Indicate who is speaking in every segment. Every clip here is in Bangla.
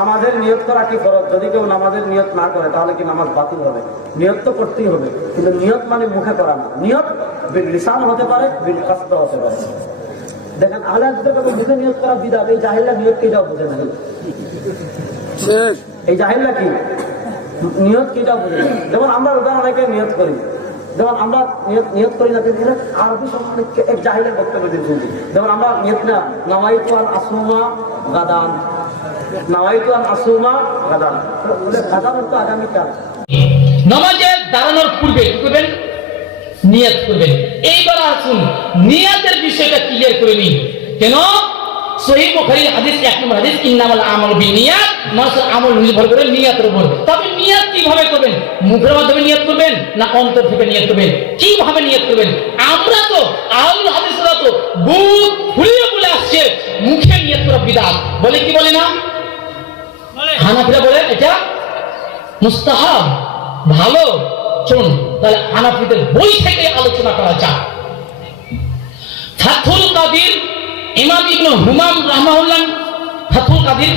Speaker 1: নামাজের নিয়ত করা কি ফরজ? যদি কেউ নামাজের নিয়ত না করে, তাহলে কি নামাজ বাতিল হবে? নিয়ত তো করতেই হবে, কিন্তু নিয়ত মানে মুখে করা না। নিয়ত বিল লিসান হতে পারে, বিল হতে পারে। দেখেন, আহলে হাদিসের কথা মুখে নিয়ত করা বিদাত এই জাহিলা নিয়ত কিটাও বুঝে না। এই জাহিলা কি? নিয়ত কিটাও বুঝে না। যেমন আমরা রোজা অনেকে নিয়ত করি। যেমন আমরা নিয়ত নিয়ত করি না কিন্তু আরবি সম্বন্ধে এক জাহিলের বক্তব্য দিয়ে শুনছি যেমন আমরা নিয়ত না নাওয়াইতু আল আসুমা গাদান। নাওয়াইতু
Speaker 2: দাঁড়ানোর পূর্বে কি করবেন? নিয়াত করবেন। এইবার আসুন, নিয়াতের বিষয়টা ক্লিয়ার করে নিন। কেন? কীভাবে করবেন? করবেন আমরা তো আহুল হাদিসরা তো বুক ফুলিয়ে বলে আসছে, মুখে নিয়াত করা বলে কি বলে না? হানাফিরা বলে, এটা মুস্তাহাব, ভালো, চুন। তাহলে হানাফিদের বই থেকে আলোচনা করা যাক। ফাথুল কাদির, ইমাম ইবনে হুমাম রাহমাহুল্লাহ ফাথুল কাদির,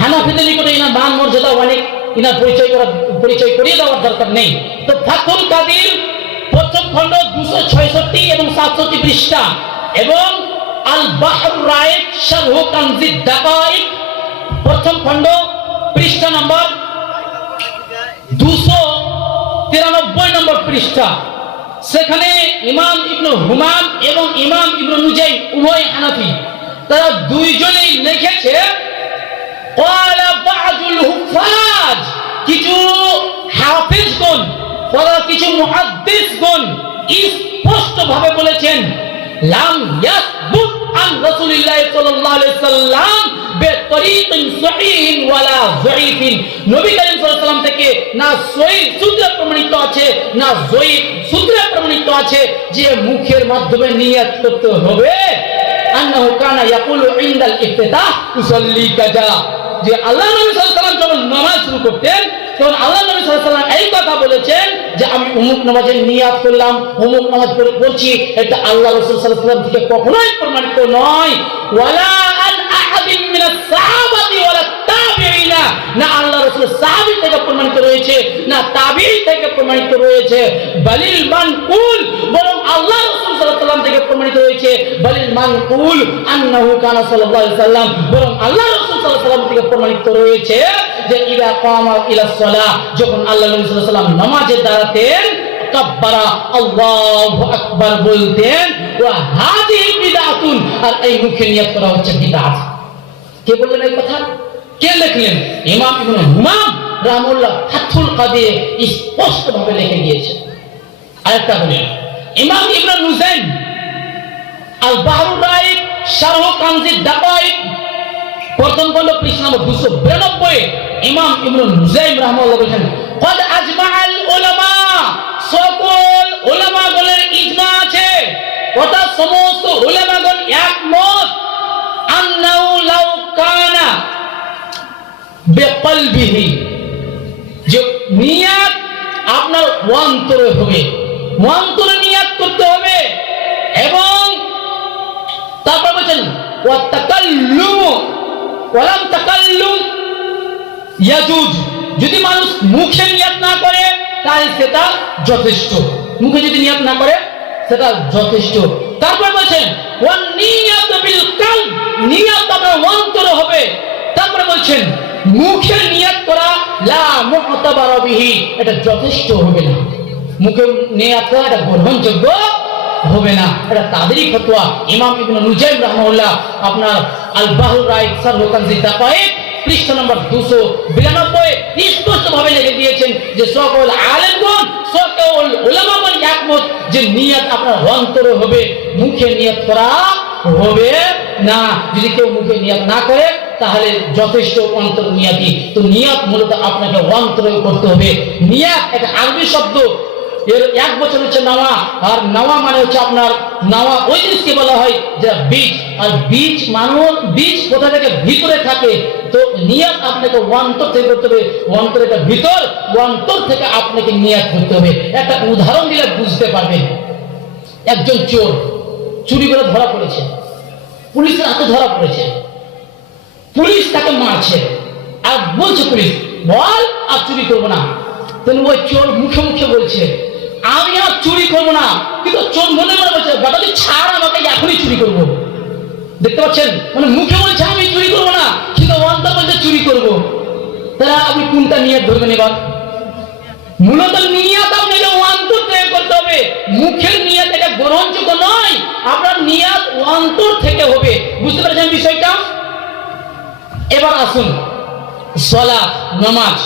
Speaker 2: হানাফিদের নিকটে ইনার মান, মর্যাদা অনেক ইনার পরিচয় করা পরিচয় করিয়ে দেওয়ার দরকার নেই। তো ফাথুল কাদির প্রথম খণ্ড দুশো ছয়ষট্টি এবং সাতষট্টি পৃষ্ঠা এবং আল বাহর রায় শারহু কানজিদ দাকাইক প্রথম খণ্ড, পৃষ্ঠা নম্বর দুশো তিরানব্বই নম্বর পৃষ্ঠা। সেখানে ইমাম ইবনু হুমাম এবং ইমাম ইবনু নুজাই উভয় হানাফি। তারা দুইজনেই লিখেছে কিছু হাফিজগণ তারা কিছু মহাদ্দিসগণ স্পষ্ট ভাবে বলেছেন, লাম ইয়াসবুত আন রাসূলিল্লাহ সাল্লাল্লাহু আলাইহি সাল্লাম বেতরিকিন সহিহিন ওয়ালা যায়িফিন নবী করিম সাল্লাল্লাহু থেকে না সহিহ সূত্রে প্রমাণিত আছে, না যায়িফ সূত্রে প্রমাণিত আছে যে মুখের মাধ্যমে নিয়ত করতে হবে। আন্নাহু কানা ইয়াকুলু ইনদাল ইফতিতাহ, উসাল্লি কাজা। যে আল্লাহ নবী সাল্লাল্লাহু আলাইহি যখন নামাজ শুরু করতেন তখন আল্লাহ নবী সাল্লাম এই কথা বলেছেন যে আমি অমুক নামাজের নিয়াত করলাম অমুক নামাজ পড়ে পড়ছি, এটা আল্লাহ রাসূল সাল্লাম থেকে কখনোই প্রমাণিত নয়। ওয়ালা আন আহাদিন মিনাস সাহাবাতি ওয়ালা তাবিঈনা। না আল্লাহ রাসূল সাহাবী থেকে প্রমাণিত রয়েছে, না তাবিঈ থেকে প্রমাণিত রয়েছে। বালিল মানকুল বরং আল্লাহ রাসূল সাল্লাম থেকে প্রমাণিত রয়েছে বালিল মানকুল আন্নাহু কানা সাল্লাল্লাহু আলাইহি সাল্লাম বরং আল্লাহ রাসূল সাল্লাল্লাহু আলাইহি সাল্লাম থেকে প্রমাণিত রয়েছে যে ইদা কামা ইলা সালাহ, যখন আল্লাহ নবী সাল্লাল্লাহু নামাজে দাঁড়াতেন কাব্বারা আল্লাহু আকবার বলতেন, ওয়া হাদিহি বিদআতুন আর এই মুখে নিয়ত করা হচ্ছে বিদআত কে বললেন এই কথা? কে লিখলেন? ইমাম ইবনে হুমাম রাহমাহুল্লাহ ফাথুল কাদির স্পষ্ট ভাবে লিখে দিয়েছেন। আরেকটা বলেন ইমাম ইবনে নুজাইম আল বাহরুর রাইক শারহ কানজিদ দাকাইক প্রথম খণ্ড পৃষ্ঠা নম্বর দুশো বিরানব্বই, ইমাম ইবনুল নুজাইম রাহমাহুল্লাহ বলেছেন, কদ আজমাআল উলামা সকল উলামাগণের ইজমা আছে। কথা সমস্ত উলামাগণ একমত, আন্নাহু লাউ কানা বিকলবিহি যে নিয়াত আপনার অন্তরে হবে। অন্তরে নিয়াত করতে হবে এবং তারপর বলছেন ওয়া তাকাল্লুমু ওয়ালাম তাকাল্লুম ইয়াজুজ। যদি মানুষ মুখে নিয়াত না করে, তাহলে সেটা যথেষ্ট। মুখে যদি নিয়াত না করে, সেটা যথেষ্ট। তারপর বলছেন, ওয়ান নিয়াত বিল কালব, নিয়াত আপনার অন্তরে হবে। তারপরে বলছেন, মুখে নিয়াত করা, লা মুতাবার বিহি, এটা যথেষ্ট হবে না। মুখে নিয়াত করা এটা গ্রহণযোগ্য হবে না। এটা তাদেরই ফতোয়া। ইমাম ইবনে নুজাইম রাহমাহুল্লাহ আপনার আল বাহরুর রায় সারহুকান জিদা কয়েক পৃষ্ঠা নম্বর দুশো বিরানব্বই স্পষ্ট ভাবে লিখে দিয়েছেন যে সকল আলেমগণ, সকল ওলামাগণ একমত যে নিয়াত আপনার অন্তরে হবে, মুখে নিয়ত করা হবে না। যদি কেউ মুখে নিয়ত না করে, তাহলে যথেষ্ট অন্তর নিয়াতি তো নিয়ত মূলত আপনাকে অন্তরে করতে হবে। নিয়াত একটা আরবি শব্দ। এর এক বছর হচ্ছে নাওয়া, আর নাওয়া মানে হচ্ছে আপনার নাওয়া ওই জিনিসকে বলা হয় যে বীজ। আর বীজ মানুষ বীজ কোথা থেকে ভিতরে থাকে? তো নিয়াত আপনাকে অন্তর থেকে করতে হবে অন্তরের ভিতর অন্তর থেকে আপনাকে নিয়াত করতে হবে। একটা উদাহরণ দিলে বুঝতে পারবেন। একজন চোর চুরি করে ধরা পড়েছে। পুলিশের হাতে ধরা পড়েছে। পুলিশ তাকে মারছে। আর বলছে পুলিশ, বল, আর চুরি করব না। তাহলে ওই চোর মুখে মুখে বলছে আমি আর চুরি করব না। কিন্তু চোর মনে বলছে বেটা তুই ছাড় আমাকে এখনই চুরি করব। দেখতে পাচ্ছেন? মানে মুখে বলছে, আমি চুরি করব না। কিন্তু অন্তর বলছে, চুরি করব। তারা আপনি কোনটা নিয়ে ধরবেন এবার? মূলত নিয়াত আপনাকে অন্তর থেকে করতে হবে। মুখের নিয়াত এটা গ্রহণযোগ্য নয়, আপনার নিয়াত অন্তর থেকে হবে। বুঝতে পেরেছেন বিষয়টা? এবার আসুন। সলা নামাজ।